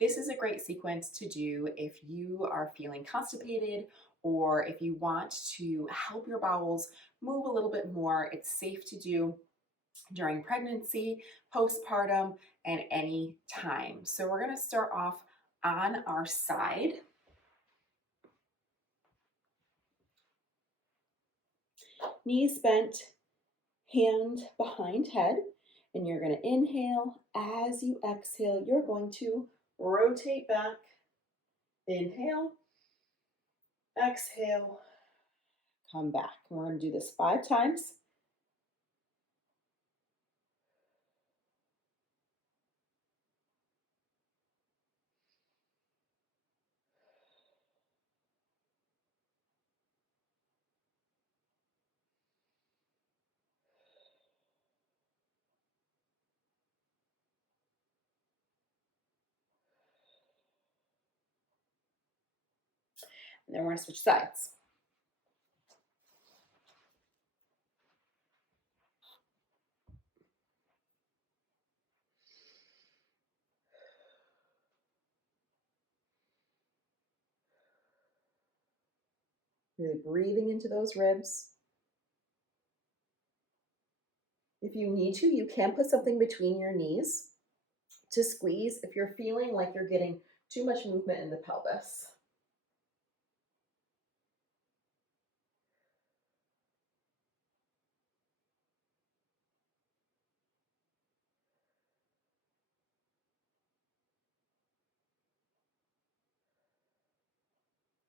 This is a great sequence to do if you are feeling constipated or if you want to help your bowels move a little bit more. It's safe to do during pregnancy, postpartum, and any time. So we're going to start off on our side. Knees bent, hand behind head. And you're going to inhale. As you exhale, you're going to rotate back. Inhale, exhale, come back. And we're going to do this 5 times. And then we're going to switch sides. Really breathing into those ribs. If you need to, you can put something between your knees to squeeze if you're feeling like you're getting too much movement in the pelvis.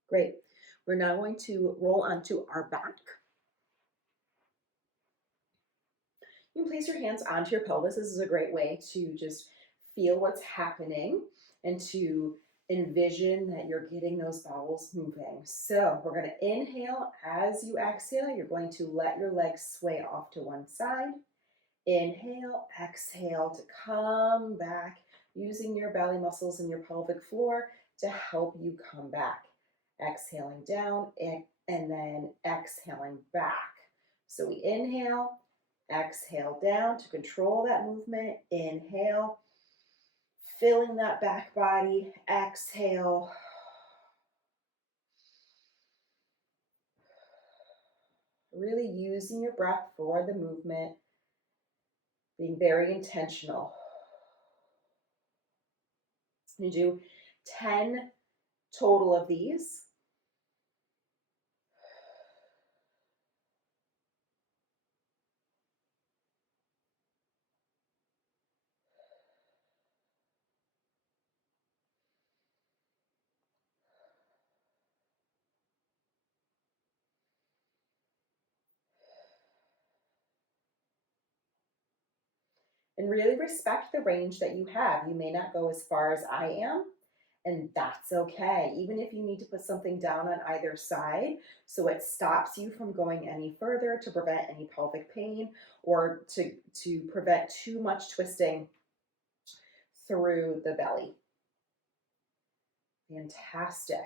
Great. We're now going to roll onto our back. You can place your hands onto your pelvis. This is a great way to just feel what's happening and to envision that you're getting those bowels moving. So we're going to inhale. As you exhale, you're going to let your legs sway off to one side. Inhale, exhale to come back using your belly muscles and your pelvic floor to help you come back. Exhaling down and then exhaling back. So we inhale, exhale down to control that movement. Inhale, filling that back body. Exhale. Really using your breath for the movement, being very intentional. You do 10 total of these. And really respect the range that you have. You may not go as far as I am, and that's okay. Even if you need to put something down on either side so it stops you from going any further to prevent any pelvic pain or to prevent too much twisting through the belly. Fantastic.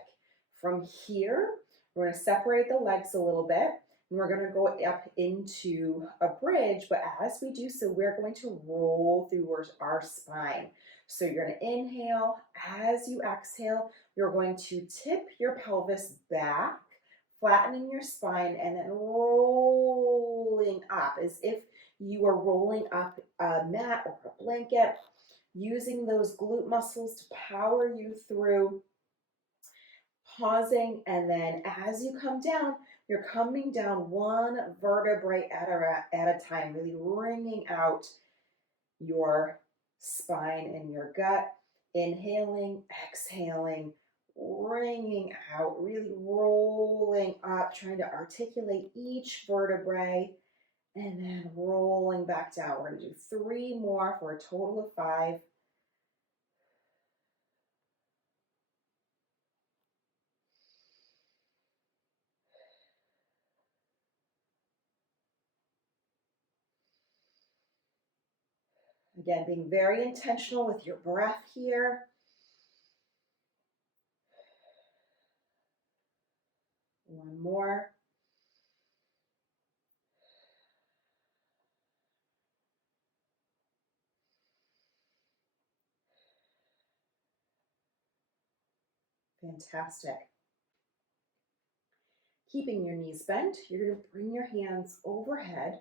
From here, we're going to separate the legs a little bit. And we're going to go up into a bridge, but as we do so, we're going to roll through our spine. So you're going to inhale. As you exhale, you're going to tip your pelvis back, flattening your spine, and then rolling up as if you are rolling up a mat or a blanket, using those glute muscles to power you through. Pausing, and then as you come down, you're coming down one vertebrae at a time, really wringing out your spine and your gut. Inhaling, exhaling, wringing out, really rolling up, trying to articulate each vertebrae, and then rolling back down. We're going to do 3 more for a total of 5. Again, being very intentional with your breath here. One more. Fantastic. Keeping your knees bent, you're going to bring your hands overhead.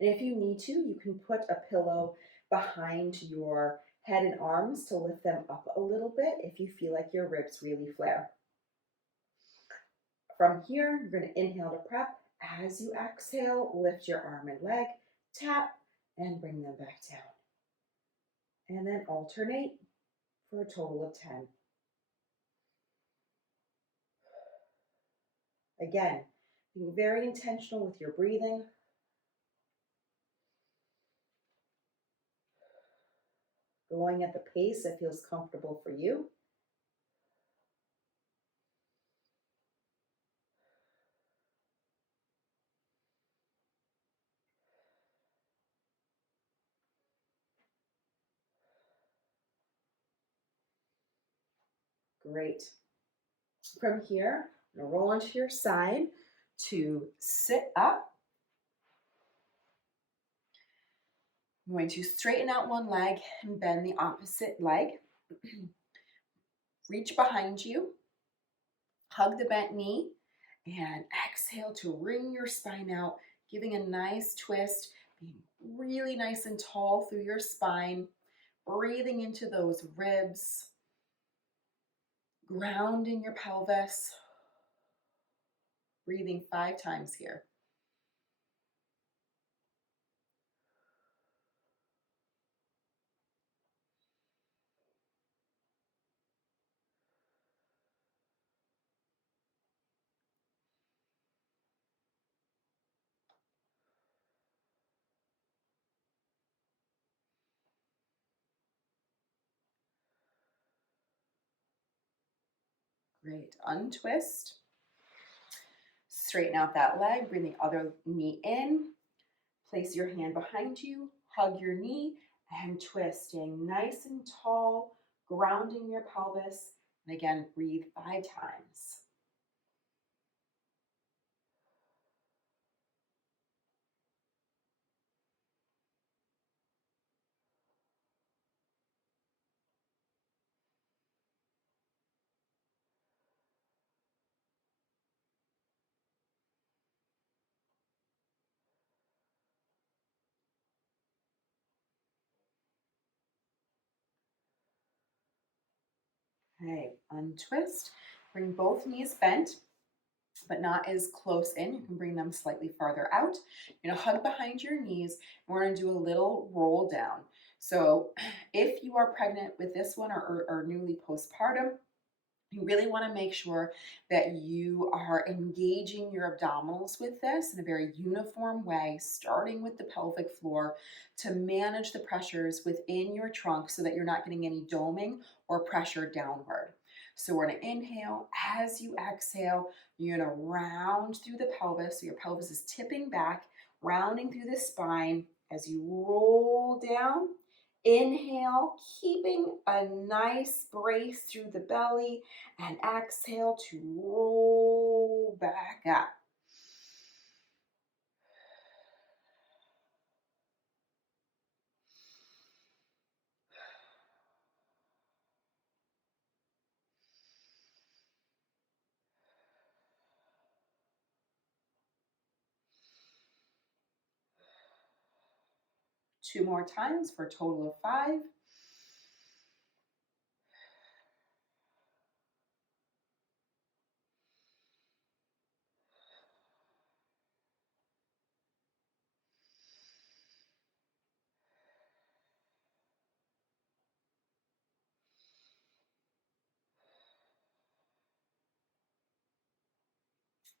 And if you need to, you can put a pillow behind your head and arms to lift them up a little bit if you feel like your ribs really flare. From here, you're going to inhale to prep. As you exhale, lift your arm and leg, tap, and bring them back down. And then alternate for a total of 10. Again, being very intentional with your breathing. Going at the pace that feels comfortable for you. Great. From here, I'm going to roll onto your side to sit up. I'm going to straighten out one leg and bend the opposite leg. Reach behind you, hug the bent knee, and exhale to wring your spine out, giving a nice twist, being really nice and tall through your spine, breathing into those ribs, grounding your pelvis, breathing 5 times here. Great. Untwist. Straighten out that leg. Bring the other knee in. Place your hand behind you. Hug your knee and twist. Staying nice and tall. Grounding your pelvis. And again, breathe 5 times. Okay, untwist. Bring both knees bent, but not as close in. You can bring them slightly farther out. You're gonna hug behind your knees, and we're gonna do a little roll down. So if you are pregnant with this one or newly postpartum, you really want to make sure that you are engaging your abdominals with this in a very uniform way, starting with the pelvic floor to manage the pressures within your trunk so that you're not getting any doming or pressure downward. So we're going to inhale. As you exhale, you're going to round through the pelvis. So your pelvis is tipping back, rounding through the spine as you roll down. Inhale, keeping a nice brace through the belly, and exhale to roll back up. Two more times for a total of 5.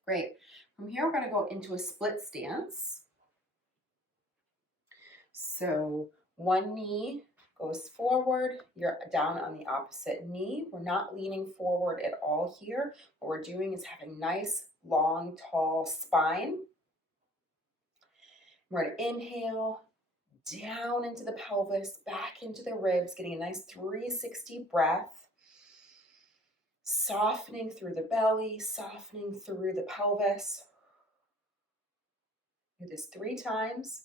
Great. From here, we're going to go into a split stance. So one knee goes forward, you're down on the opposite knee. We're not leaning forward at all here. What we're doing is having nice, long, tall spine. We're going to inhale down into the pelvis, back into the ribs, getting a nice 360 breath. Softening through the belly, softening through the pelvis. Do this 3 times.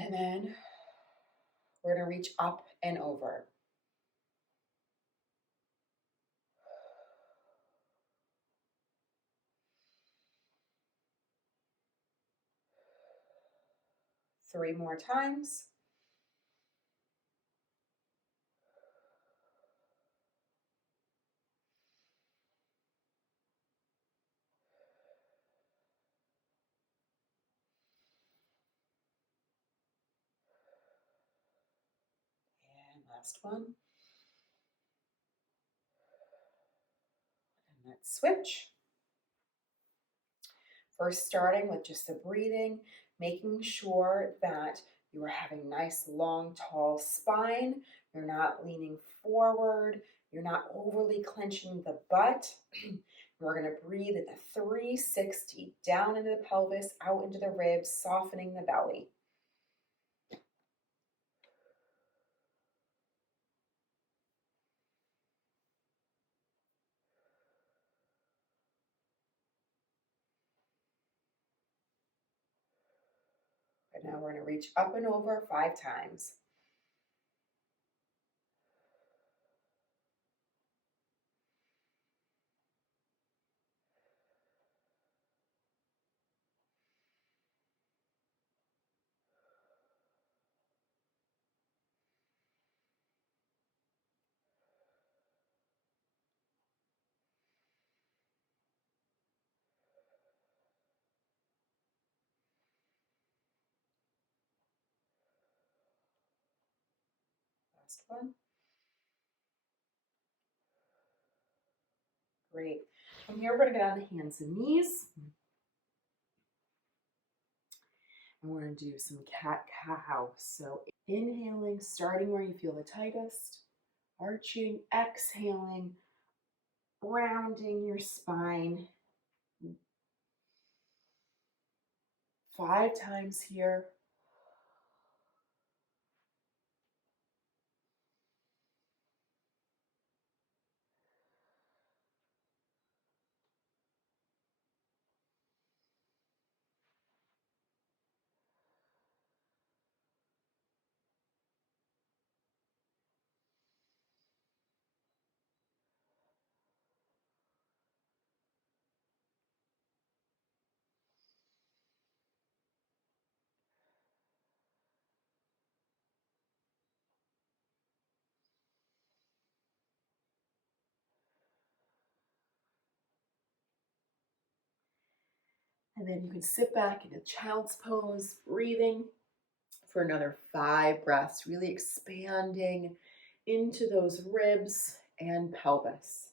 And then we're going to reach up and over. Three more times. And last one. And let's switch. First, starting with just the breathing, making sure that you are having nice, long, tall spine. You're not leaning forward. You're not overly clenching the butt. We're going to breathe at the 360, down into the pelvis, out into the ribs, softening the belly. Right now we're going to reach up and over 5 times. Last one. Great. From here, we're going to get on the hands and knees. And we're going to do some cat-cow. So inhaling, starting where you feel the tightest, arching, exhaling, rounding your spine. 5 times here. And then you can sit back into child's pose, breathing for another 5 breaths, really expanding into those ribs and pelvis.